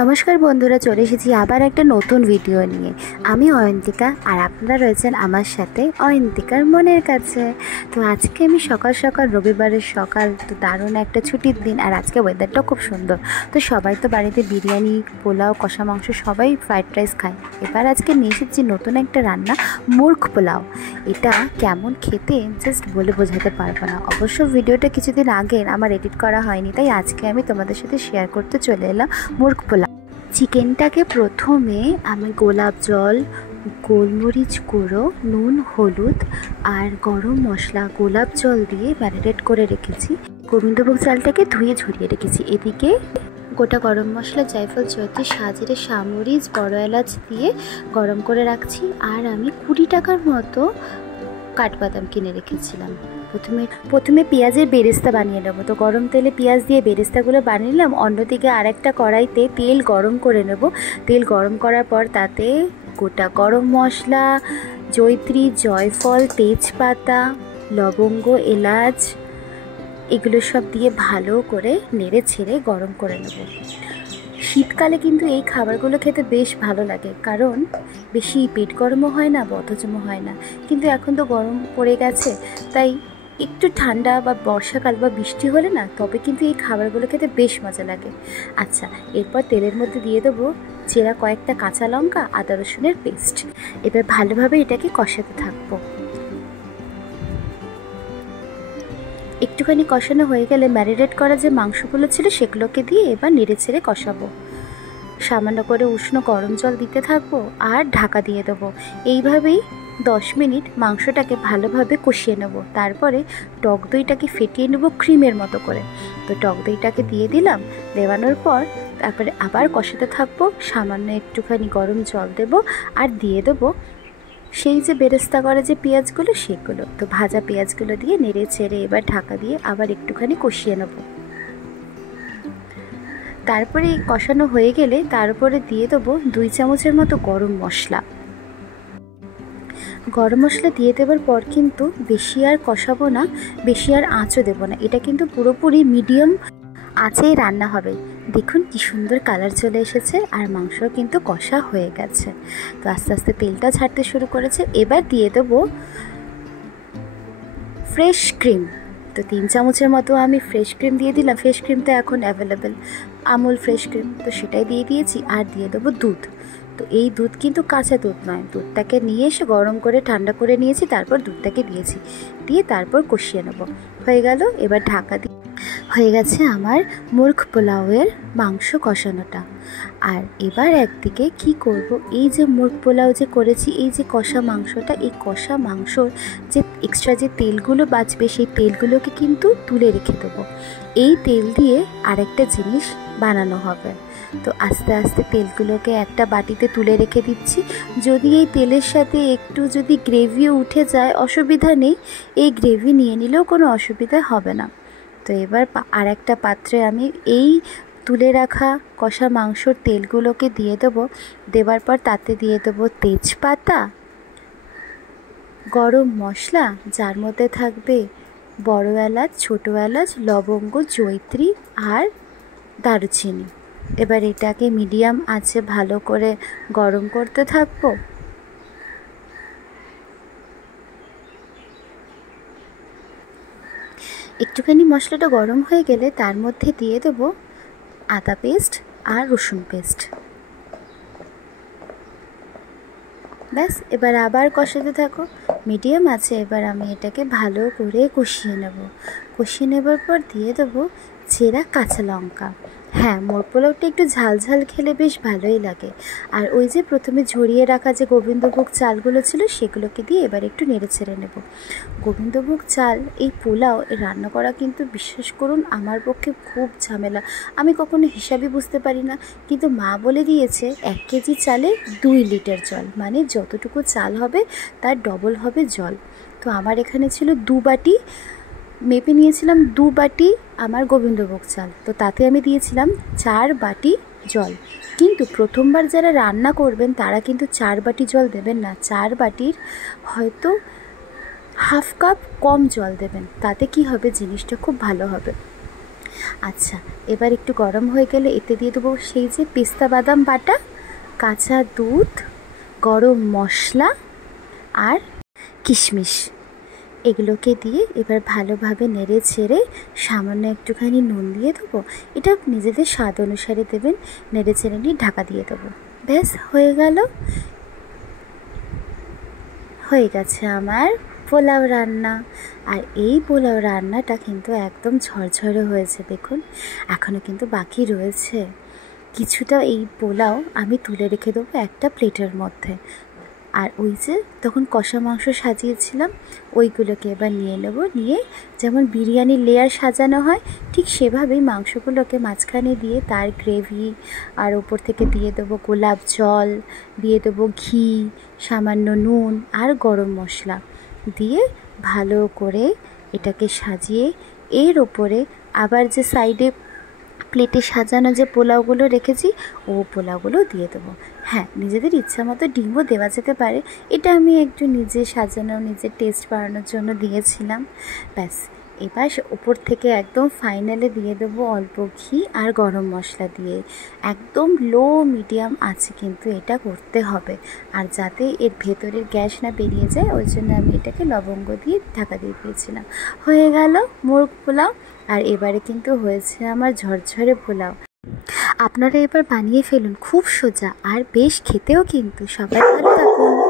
নমস্কার বন্ধুরা, চলে এসেছি আবার একটা নতুন ভিডিও নিয়ে। আমি অয়ন্তিকা আর আপনারা রয়েছেন আমার সাথে অয়ন্তিকার মনের কাছে। তো আজকে আমি সকাল সকাল, রবিবারের সকাল, তো দারুণ একটা ছুটির দিন আর আজকে ওয়েদারটা খুব সুন্দর। তো সবাই তো বাড়িতে বিরিয়ানি, পোলাও, কষা মাংস, সবাই ফ্রাইড রাইস খায়। এবার আজকে নিয়ে এসেছি নতুন একটা রান্না, মুরগ পোলাও। এটা কেমন খেতে জাস্ট বলে বোঝাতে পারবো না। অবশ্য ভিডিওটা কিছুদিন আগে আমার এডিট করা হয়নি, তাই আজকে আমি তোমাদের সাথে শেয়ার করতে চলে এলাম মুরগ পোলাও। চিকেনটাকে প্রথমে আমি গোলাপ জল, গোলমরিচ গুঁড়ো, নুন, হলুদ আর গরম মশলা গোলাপ জল দিয়ে ম্যারিনেট করে রেখেছি। গোবিন্দভোগ চালটাকে ধুয়ে ঝরিয়ে রেখেছি। এদিকে গোটা গরম মশলা, জায়ফল, জয়ত্রী, সাজিরে, সামরিচ, বড় এলাচ দিয়ে গরম করে রাখছি। আর আমি 20 টাকার মতো কাঠবাদাম কিনে রেখেছিলাম। প্রথমে পেঁয়াজের বেরেস্তা বানিয়ে নেবো। তো গরম তেলে পেঁয়াজ দিয়ে বেরেস্তাগুলো বানিয়ে নিলাম। অন্যদিকে আরেকটা কড়াইতে তেল গরম করে নেব। তেল গরম করার পর তাতে গোটা গরম মশলা, জয়ত্রী, জয়ফল, তেজপাতা, লবঙ্গ, এলাচ, এগুলো সব দিয়ে ভালো করে নেড়ে ছেড়ে গরম করে নেব। শীতকালে কিন্তু এই খাবারগুলো খেতে বেশ ভালো লাগে, কারণ বেশি পেট গরমও হয় না, বদহজমও হয় না। কিন্তু এখন তো গরম পড়ে গেছে, তাই একটু ঠান্ডা বা বর্ষাকাল বা বৃষ্টি হলে না, তবে কিন্তু এই খাবারগুলো খেতে বেশ মজা লাগে। আচ্ছা, এরপর তেলের মধ্যে দিয়ে দেবো চেরা কয়েকটা কাঁচা লঙ্কা, আদা রসুনের পেস্ট। এবার ভালোভাবে এটাকে কষাতে থাকবো। একটুখানি কষানো হয়ে গেলে ম্যারিনেট করা যে মাংসগুলো ছিল সেগুলোকে দিয়ে এবার নেড়ে ছেড়ে কষাবো। সামান্য করে উষ্ণ গরম জল দিতে থাকবো আর ঢাকা দিয়ে দেবো। এইভাবেই 10 মিনিট মাংসটাকে ভালোভাবে কষিয়ে নেব। তারপরে টক দইটাকে ফেটিয়ে নেব ক্রিমের মতো করে। তো টক দইটাকে দিয়ে দিলাম। দেওয়ানোর পর তারপরে আবার কষাতে থাকবো। সামান্য একটুখানি গরম জল দেব আর দিয়ে দেবো সেই যে বেরেস্তা করা যে পেঁয়াজগুলো, সেগুলো। তো ভাজা পেঁয়াজগুলো দিয়ে নেড়ে ছেড়ে এবার ঢাকা দিয়ে আবার একটুখানি কষিয়ে নেব। তারপরে কষানো হয়ে গেলে তার উপরে দিয়ে দেবো 2 চামচের মতো গরম মশলা। গরম মশলা দিয়ে দেওয়ার পর কিন্তু বেশি আর কষাবো না, বেশি আর আঁচও দেবো না। এটা কিন্তু পুরোপুরি মিডিয়াম আঁচেই রান্না হবে। দেখুন কি সুন্দর কালার চলে এসেছে আর মাংস কিন্তু কষা হয়ে গেছে। তো আস্তে আস্তে তেলটা ছাড়তে শুরু করেছে। এবার দিয়ে দেবো ফ্রেশ ক্রিম। তো 3 চামচের মতো আমি ফ্রেশ ক্রিম দিয়ে দিলাম। ফ্রেশ ক্রিম তো এখন অ্যাভেলেবেল, আমুল ফ্রেশ ক্রিম, তো সেটাই দিয়ে দিয়েছি। আর দিয়ে দেবো দুধ। তো এই দুধ কিন্তু কাঁচা দুধ নয়, দুধটাকে নিয়ে এসে গরম করে ঠান্ডা করে নিয়েছি, তারপর দুধটাকে দিয়েছি, দিয়ে তারপর কষিয়ে নেব। হয়ে গেল। এবার ঢাকা দিয়ে হয়ে গেছে আমার মুরগ পোলাওয়ের মাংস কষানোটা। আর এবার একদিকে কি করব, এই যে মুরগ পোলাও যে করেছি, এই যে কষা মাংসটা, এই কষা মাংসর যে এক্সট্রা যে তেলগুলো বাঁচবে, সেই তেলগুলোকে কিন্তু তুলে রেখে দেবো। এই তেল দিয়ে আরেকটা জিনিস বানানো হবে। তো আস্তে আস্তে তেলগুলোকে একটা বাটিতে তুলে রেখে দিচ্ছি। যদি এই তেলের সাথে একটু যদি গ্রেভিও উঠে যায়, অসুবিধা নেই, এই গ্রেভি নিয়ে নিলেও কোনো অসুবিধা হবে না। তো এবার আর একটা পাত্রে আমি এই তুলে রাখা কষা মাংসর তেলগুলোকে দিয়ে দেবো। দেওয়ার পর তাতে দিয়ে দেবো তেজপাতা, গরম মশলা, যার মধ্যে থাকবে বড় এলাচ, ছোটো এলাচ, লবঙ্গ, জয়ত্রী আর দারুচিনি। এবার এটাকে মিডিয়াম আঁচে ভালো করে গরম করতে থাকবো। একটুখানি মশলাটা গরম হয়ে গেলে তার মধ্যে দিয়ে দেবো আদা পেস্ট আর রসুন পেস্ট। ব্যাস, এবার আবার কষাতে থাকো মিডিয়াম আছে। এবার আমি এটাকে ভালো করে কষিয়ে নেব। কষিয়ে নেবার পর দিয়ে দেবো চেরা কাঁচা লঙ্কা। হ্যাঁ, মোরগ পোলাওটা একটু ঝাল ঝাল খেলে বেশ ভালোই লাগে। আর ওই যে প্রথমে ঝরিয়ে রাখা যে গোবিন্দভোগ চালগুলো ছিল, সেগুলোকে দিয়ে এবার একটু নেড়ে ছেড়ে নেব। গোবিন্দভোগ চাল এই পোলাও রান্না করা কিন্তু বিশ্বাস করুন আমার পক্ষে খুব ঝামেলা। আমি কখনো হিসাবই বুঝতে পারি না, কিন্তু মা বলে দিয়েছে 1 কেজি চালে 2 লিটার জল, মানে যতটুকু চাল হবে তার ডবল হবে জল। তো আমার এখানে ছিল 2 বাটি, মেপে নিয়েছিলাম 2 বাটি আমার গোবিন্দভোগ চাল। তো তাতে আমি দিয়েছিলাম 4 বাটি জল। কিন্তু প্রথমবার যারা রান্না করবেন তারা কিন্তু 4 বাটি জল দেবেন না, 4 বাটির হয়তো হাফ কাপ কম জল দেবেন। তাতে কি হবে, জিনিসটা খুব ভালো হবে। আচ্ছা, এবার একটু গরম হয়ে গেলে এতে দিয়ে দেবো সেই যে পেস্তা বাদাম বাটা, কাঁচা দুধ, গরম মশলা আর কিশমিশ। এগুলোকে দিয়ে এবার ভালোভাবে নেড়ে ছেড়ে সামান্য একটুখানি নুন দিয়ে দেবো। এটা নিজেদের স্বাদ অনুসারে দেবেন। নেড়ে ছেড়ে নিয়ে ঢাকা দিয়ে দেবো। ব্যাস হয়ে গেছে আমার পোলাও রান্না। আর এই পোলাও রান্নাটা কিন্তু একদম ঝরঝরে হয়েছে, দেখুন। এখনও কিন্তু বাকি রয়েছে কিছুটা। এই পোলাও আমি তুলে রেখে দেবো একটা প্লেটের মধ্যে। আর ওই যে তখন কষা মাংস সাজিয়েছিলাম, ওইগুলোকে এবার নিয়ে নেব। নিয়ে যেমন বিরিয়ানির লেয়ার সাজানো হয়, ঠিক সেভাবেই মাংসগুলোকে মাঝখানে দিয়ে তার গ্রেভি, আর ওপর থেকে দিয়ে দেবো গোলাপ জল, দিয়ে দেবো ঘি, সামান্য নুন আর গরম মশলা দিয়ে ভালো করে এটাকে সাজিয়ে এর ওপরে আবার যে সাইডে প্লেটে সাজানো যে পোলাওগুলো রেখেছি ও পোলাওগুলো দিয়ে দেবো। হ্যাঁ, নিজেদের ইচ্ছা মতো ডিমও দেওয়া যেতে পারে। এটা আমি একটু নিজে সাজানো, নিজের টেস্ট বাড়ানোর জন্য দিয়েছিলাম। ব্যাস, এবার ওপর থেকে একদম ফাইনালে দিয়ে দেবো অল্প ঘি আর গরম মশলা দিয়ে। একদম লো মিডিয়াম আছে কিন্তু এটা করতে হবে। আর যাতে এর ভেতরের গ্যাস না বেরিয়ে যায়, ওই জন্য আমি এটাকে লবঙ্গ দিয়ে ঢাকা দিয়ে দিয়েছিলাম। হয়ে গেল মোরগ পোলাও। আর এবারে কিন্তু হয়েছে আমার ঝরঝরে পোলাও। আপনারা এবার বানিয়ে ফেলুন, খুব সোজা আর বেশ খেতেও কিন্তু। সবাই ভালো থাকুন।